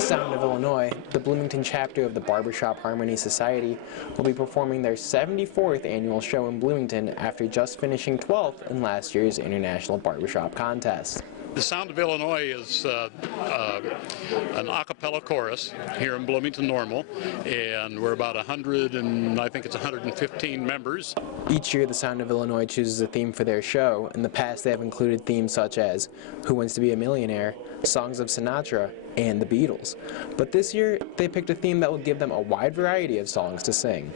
The Sound of Illinois, the Bloomington chapter of the Barbershop Harmony Society, will be performing their 74th annual show in Bloomington after just finishing 12th in last year's International Barbershop Contest. The Sound of Illinois is an a cappella chorus here in Bloomington Normal, and we're about 100 and I think it's 115 members. Each year the Sound of Illinois chooses a theme for their show. In the past they have included themes such as Who Wants to Be a Millionaire, Songs of Sinatra, and the Beatles. But this year they picked a theme that will give them a wide variety of songs to sing.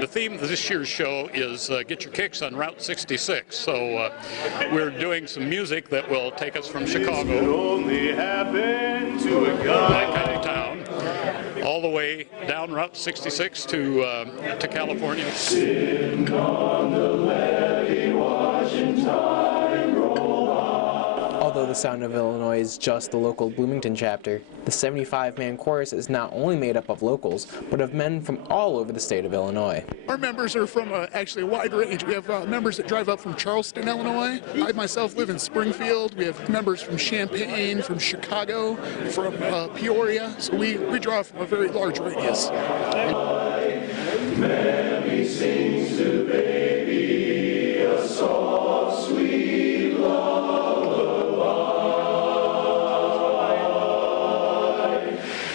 The theme of this year's show is Get Your Kicks on Route 66. So we're doing some music that will take us from Chicago, my kind of town, all the way down Route 66 to California. Sitting on the levee, watching time roll by. Although the Sound of Illinois is just the local Bloomington chapter, the 75-man chorus is not only made up of locals, but of men from all over the state of Illinois. Our members are from actually a wide range. We have members that drive up from Charleston, Illinois. I myself live in Springfield. We have members from Champaign, from Chicago, from Peoria. So we draw from a very large radius. Mammy sings to baby a soft, sweet lullaby.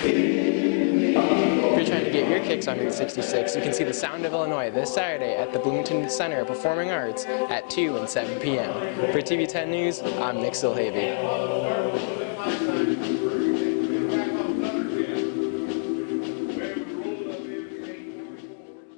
If you're trying to get your kicks on Route 66, you can see the Sound of Illinois this Saturday at the Bloomington Center of Performing Arts at 2 and 7 p.m. For TV 10 News, I'm Nick Silhavy.